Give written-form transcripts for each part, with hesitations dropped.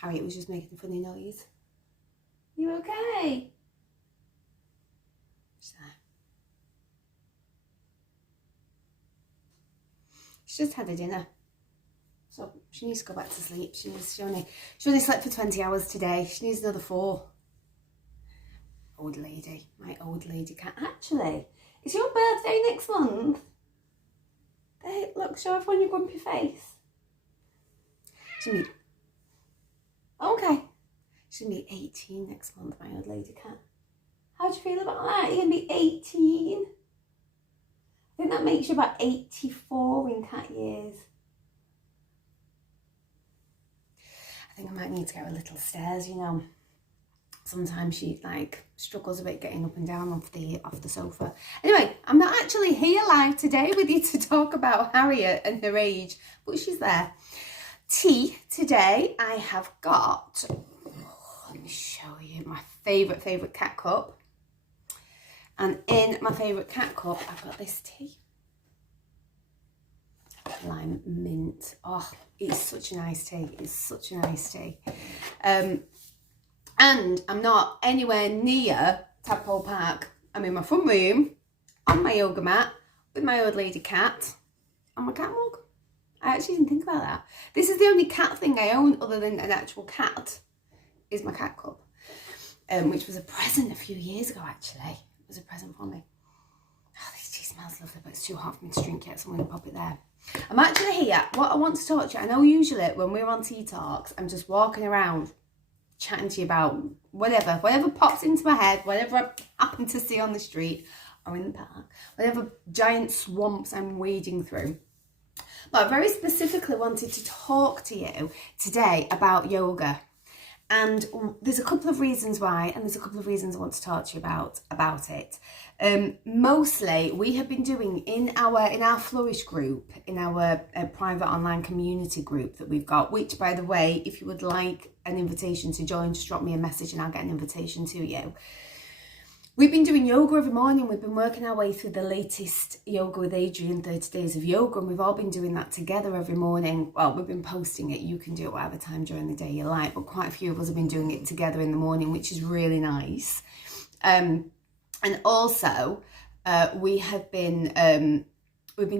Harriet was just making a funny noise. You okay? She's there. She just had a dinner. So she needs to go back to sleep. She only slept for 20 hours today. She needs another 4. Old lady. My old lady cat. Actually, it's your birthday next month. Hey, look, show everyone your grumpy face. She's gonna be... Okay. She's going to be 18 next month, my old lady cat. How do you feel about that? You're going to be 18? I think that makes you about 84 in cat years. I think I might need to get her a little stairs, you know. Sometimes she struggles a bit getting up and down off the sofa. Anyway, I'm not actually here live today with you to talk about Harriet and her age, but she's there. Tea today, I have got, let me show you my favourite cat cup. And in my favourite cat cup, I've got this tea. Lime mint. Oh, it's such a nice tea. It's such a nice tea. And I'm not anywhere near Tadpole Park. I'm in my front room, on my yoga mat, with my old lady cat, and my cat mug. I actually didn't think about that. This is the only cat thing I own other than an actual cat, is my cat cup. Which was a present a few years ago, actually. It was a present for me. Oh, this tea smells lovely, but it's too hot for me to drink yet, so I'm going to pop it there. I'm actually here. What I want to talk to you, I know usually when we're on TeaTalks, I'm just walking around chatting to you about whatever pops into my head, whatever I happen to see on the street or in the park, whatever giant swamps I'm wading through. But I very specifically wanted to talk to you today about yoga. And there's a couple of reasons why, and there's a couple of reasons I want to talk to you about it. Mostly, we have been doing in our Flourish group, in our private online community group that we've got, which, by the way, if you would like an invitation to join, just drop me a message and I'll get an invitation to you. We've been doing yoga every morning. We've been working our way through the latest Yoga with Adrian 30 Days of Yoga, and we've all been doing that together every morning. Well, we've been posting it. You can do it whatever time during the day you like, but quite a few of us have been doing it together in the morning, which is really nice. And also, we've been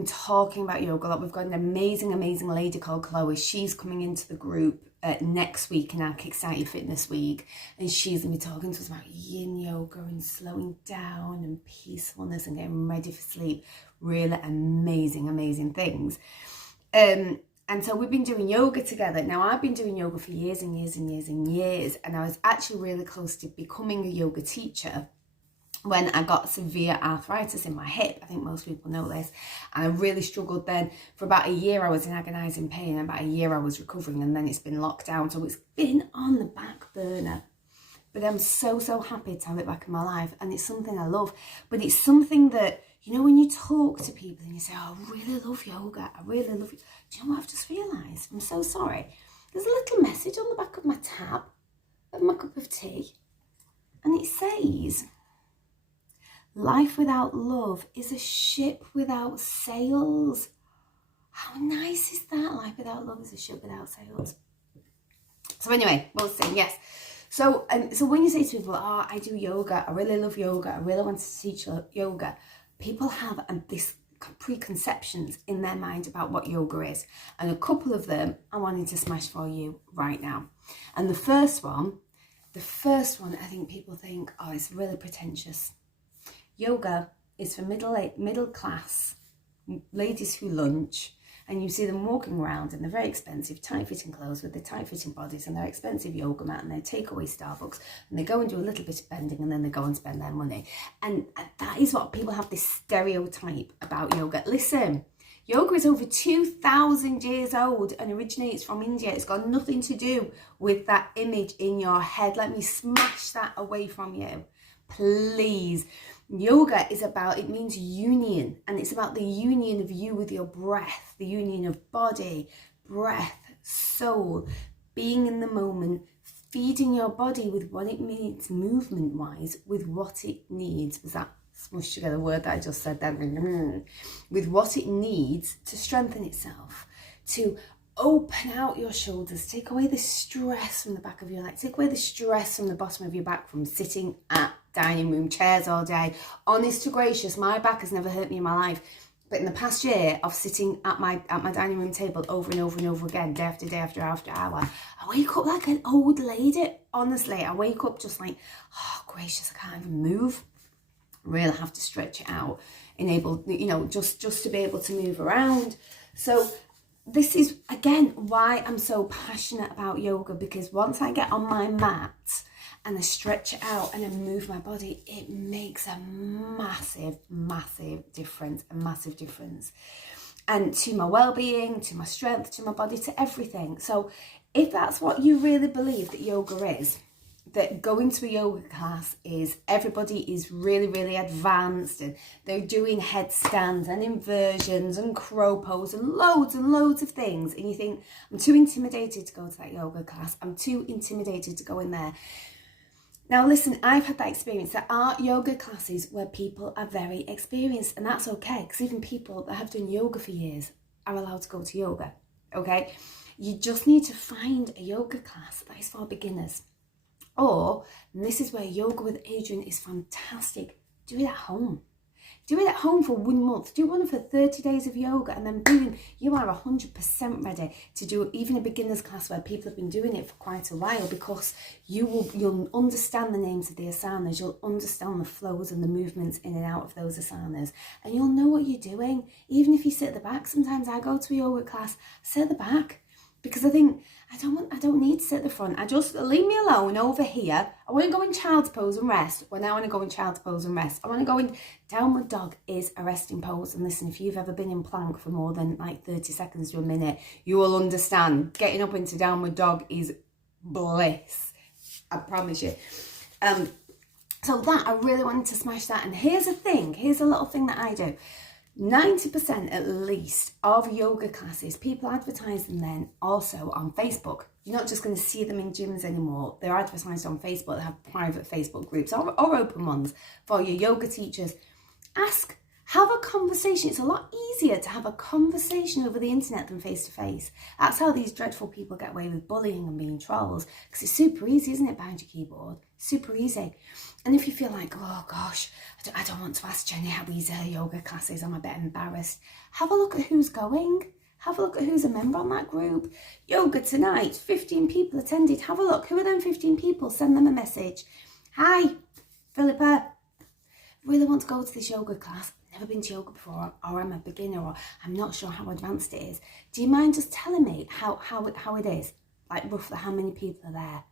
talking about yoga a lot. We've got an amazing lady called Chloe. She's coming into the group next week in our Kickstart Your Fitness week, and she's going to be talking to us about yin yoga and slowing down and peacefulness and getting ready for sleep. Really amazing things. And so we've been doing yoga together. Now, I've been doing yoga for years, and I was actually really close to becoming a yoga teacher when I got severe arthritis in my hip. I think most people know this. And I really struggled then. For about a year, I was in agonising pain. And about a year, I was recovering. And then it's been locked down. So it's been on the back burner. But I'm so happy to have it back in my life. And it's something I love. But it's something that, you know, when you talk to people and you say, oh, I really love yoga. I really love it. Do you know what I've just realised? I'm so sorry. There's a little message on the back of my tab of my cup of tea. And it says, life without love is a ship without sails. How nice is that? Life without love is a ship without sails. So anyway, what I was saying, yes. So when you say to people, oh, I do yoga, I really love yoga, I really want to teach yoga, people have this preconceptions in their mind about what yoga is. And a couple of them I wanted to smash for you right now. And the first one, I think people think, oh, it's really pretentious. Yoga is for middle class ladies who lunch, and you see them walking around in their very expensive tight-fitting clothes with their tight-fitting bodies and their expensive yoga mat and their takeaway Starbucks, and they go and do a little bit of bending and then they go and spend their money. And that is what people have, this stereotype about yoga. Listen, yoga is over 2,000 years old and originates from India. It's got nothing to do with that image in your head. Let me smash that away from you, please. Yoga is about, it means union, and it's about the union of you with your breath, the union of body, breath, soul, being in the moment, feeding your body with what it needs movement-wise, with what it needs. Was that smushed together word that I just said then? With what it needs to strengthen itself, to open out your shoulders, take away the stress from the back of your legs, take away the stress from the bottom of your back from sitting at dining room chairs all day. Honest to gracious, my back has never hurt me in my life. But in the past year of sitting at my dining room table over and over and over again, day after day after hour, I wake up like an old lady. Honestly, I wake up just like, oh gracious, I can't even move. Really have to stretch it out, enable, just to be able to move around. So this is again why I'm so passionate about yoga, because once I get on my mat and I stretch it out and I move my body, it makes a massive difference, and to my well-being, to my strength, to my body, to everything. So if that's what you really believe that yoga is, that going to a yoga class is everybody is really advanced and they're doing headstands and inversions and crow pose and loads of things, and you think, I'm too intimidated to go to that yoga class, I'm too intimidated to go in there. Now listen, I've had that experience. There are yoga classes where people are very experienced, and that's okay, because even people that have done yoga for years are allowed to go to yoga, okay? You just need to find a yoga class that is for beginners. Or, and this is where Yoga with Adrian is fantastic, do it at home. Do it at home for 1 month. Do one for 30 days of yoga, and then boom, you are 100% ready to do even a beginner's class where people have been doing it for quite a while, because you'll understand the names of the asanas, you'll understand the flows and the movements in and out of those asanas, and you'll know what you're doing. Even if you sit at the back, sometimes I go to a yoga class, sit at the back, because I think I don't need to sit at the front. I just leave me alone over here. I want to go in child's pose and rest. Well, now I want to go in child's pose and rest. I want to go in downward dog is a resting pose. And listen, if you've ever been in plank for more than like 30 seconds to a minute, you will understand getting up into downward dog is bliss. I promise you. So that, I really wanted to smash that. And here's a little thing that I do. 90% at least of yoga classes, people advertise them then also on Facebook. You're not just going to see them in gyms anymore. They're advertised on Facebook. They have private Facebook groups or open ones for your yoga teachers. Ask, have a conversation. It's a lot easier to have a conversation over the internet than face to face. That's how these dreadful people get away with bullying and being trolls, because it's super easy, isn't it, behind your keyboard? Super easy. And if you feel like, oh gosh, I don't want to ask Jenny how these yoga classes, I'm a bit embarrassed, have a look at who's going. Have a look at who's a member on that group. Yoga tonight, 15 people attended. Have a look. Who are them 15 people? Send them a message. Hi, Philippa. Really want to go to this yoga class. Never been to yoga before, or I'm a beginner, or I'm not sure how advanced it is. Do you mind just telling me how it is? Like roughly how many people are there?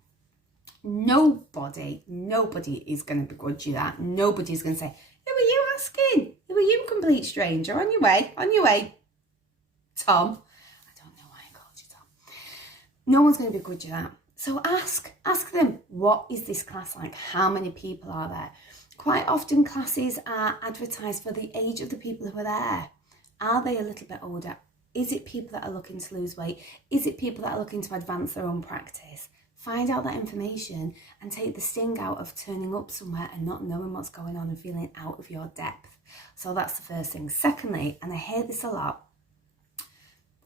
Nobody is going to begrudge you that. Nobody's going to say, who are you asking? Who are you, complete stranger? On your way, Tom. I don't know why I called you Tom. No one's going to begrudge you that. So ask them, what is this class like? How many people are there? Quite often classes are advertised for the age of the people who are there. Are they a little bit older? Is it people that are looking to lose weight? Is it people that are looking to advance their own practice? Find out that information and take the sting out of turning up somewhere and not knowing what's going on and feeling out of your depth. So that's the first thing. Secondly, and I hear this a lot,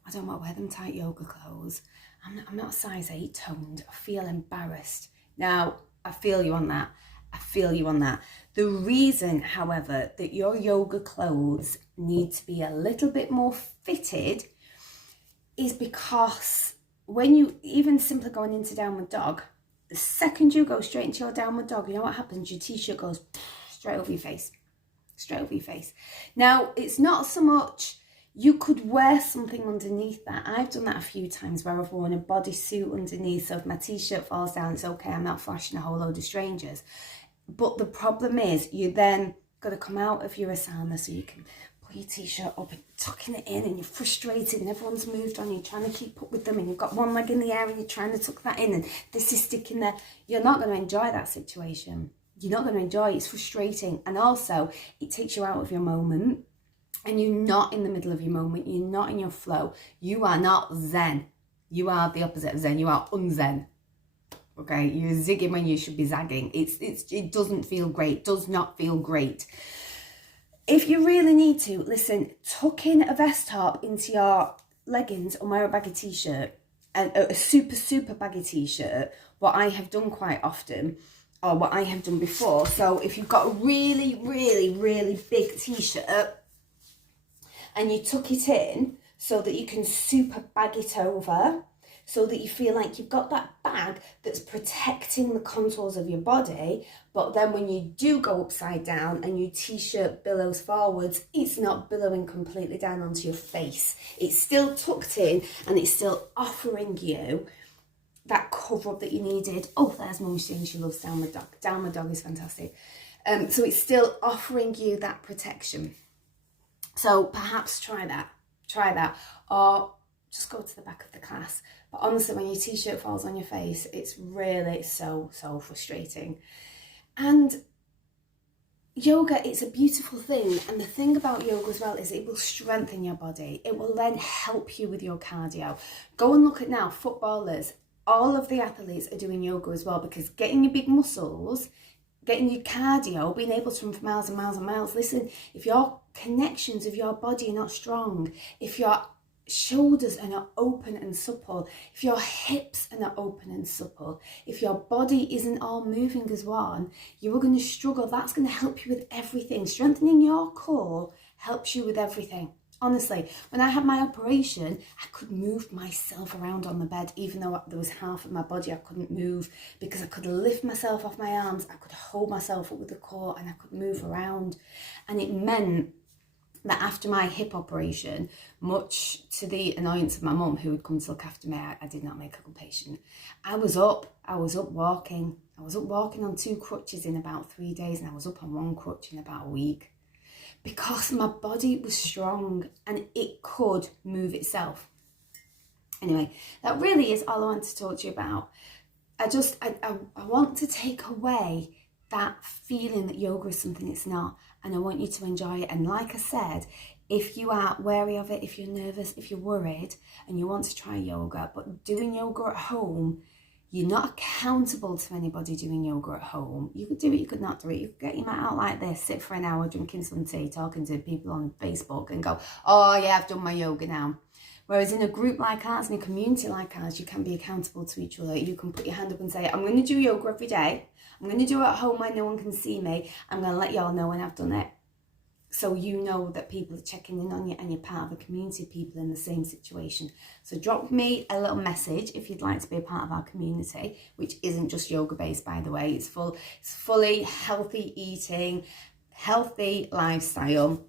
I don't want to wear them tight yoga clothes. I'm not a size 8 toned. I feel embarrassed. Now, I feel you on that. The reason, however, that your yoga clothes need to be a little bit more fitted is because when you even simply going into downward dog, the second you go straight into your downward dog, you know what happens? Your t-shirt goes straight over your face. Now, it's not so much, you could wear something underneath that. I've done that a few times where I've worn a bodysuit underneath, so if my t-shirt falls down, it's okay, I'm not flashing a whole load of strangers. But the problem is, you then got to come out of your asana so you can put your t-shirt up and tucking it in, and you're frustrated and everyone's moved on, you're trying to keep up with them, and you've got one leg in the air and you're trying to tuck that in, and this is sticking there. You're not going to enjoy that situation. You're not going to enjoy it. It's frustrating. And also, it takes you out of your moment, and you're not in the middle of your moment. You're not in your flow. You are not zen. You are the opposite of zen. You are unzen. Okay, you're zigging when you should be zagging. It doesn't feel great. Does not feel great. If you really need to, listen, tuck in a vest top into your leggings and wear a baggy t-shirt, and a super baggy t-shirt, what I have done quite often, or what I have done before. So if you've got a really big t-shirt and you tuck it in so that you can super bag it over, so that you feel like you've got that bag that's protecting the contours of your body, but then when you do go upside down and your t-shirt billows forwards, it's not billowing completely down onto your face. It's still tucked in and it's still offering you that cover up that you needed. Oh, there's Mum saying she loves Down the Dog. Down the Dog is fantastic. So it's still offering you that protection. So perhaps try that, or just go to the back of the class. But honestly, when your t-shirt falls on your face, it's really so frustrating. And yoga, it's a beautiful thing. And the thing about yoga as well is it will strengthen your body. It will then help you with your cardio. Go and look at now, footballers, all of the athletes are doing yoga as well, because getting your big muscles, getting your cardio, being able to run for miles and miles and miles. Listen, if your connections of your body are not strong, if your shoulders are not open and supple, if your hips are not open and supple, if your body isn't all moving as one, you are going to struggle. That's going to help you with everything. Strengthening your core helps you with everything. Honestly, when I had my operation, I could move myself around on the bed, even though there was half of my body I couldn't move, because I could lift myself off my arms, I could hold myself up with the core, and I could move around. And it meant that after my hip operation, much to the annoyance of my mum, who would come to look after me, I did not make a good patient. I was up walking. I was up walking on 2 crutches in about 3 days, and I was up on 1 crutch in about a week, because my body was strong and it could move itself. Anyway, that really is all I want to talk to you about. I want to take away that feeling that yoga is something it's not, and I want you to enjoy it. And like I said, if you are wary of it, if you're nervous, if you're worried and you want to try yoga, but doing yoga at home, you're not accountable to anybody doing yoga at home. You could do it, you could not do it. You could get your mat out like this, sit for an hour drinking some tea, talking to people on Facebook and go, oh yeah, I've done my yoga now. Whereas in a group like ours, in a community like ours, you can be accountable to each other. You can put your hand up and say, I'm going to do yoga every day. I'm going to do it at home when no one can see me. I'm going to let y'all know when I've done it. So you know that people are checking in on you and you're part of a community of people in the same situation. So drop me a little message if you'd like to be a part of our community, which isn't just yoga based, by the way. It's fully healthy eating, healthy lifestyle,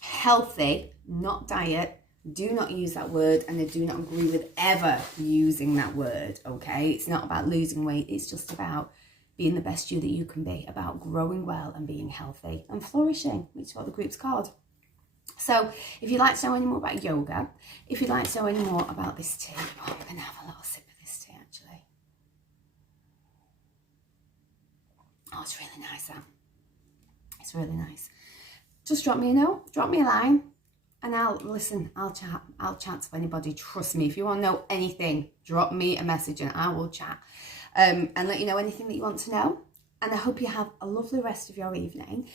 healthy, not diet. Do not use that word, and I do not agree with ever using that word, okay? It's not about losing weight. It's just about being the best you that you can be, about growing well and being healthy and flourishing, which is what the group's called. So if you'd like to know any more about yoga, if you'd like to know any more about this tea, I'm going to have a little sip of this tea, actually. Oh, it's really nice, that. It's really nice. Just drop me a note, drop me a line, and I'll chat to anybody. Trust me, if you want to know anything, drop me a message and I will chat. And let you know anything that you want to know. And I hope you have a lovely rest of your evening.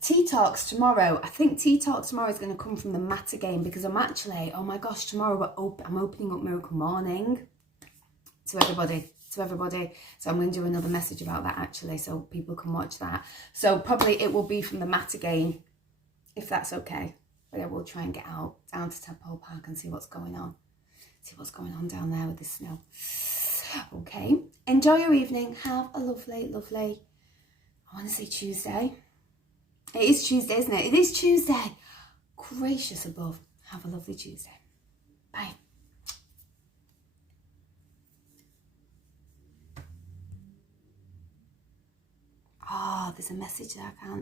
TeaTalks tomorrow. I think TeaTalks tomorrow is going to come from the mat again, because I'm actually, oh my gosh, tomorrow I'm opening up Miracle Morning to everybody. So I'm going to do another message about that, actually, so people can watch that. So probably it will be from the mat again, if that's okay. But I will try and get out down to Tadpole Park and see what's going on. See what's going on down there with the snow. Okay, enjoy your evening. Have a lovely, I want to say Tuesday. It is Tuesday, isn't it? It is Tuesday. Gracious above. Have a lovely Tuesday. Bye. Oh, there's a message that I can't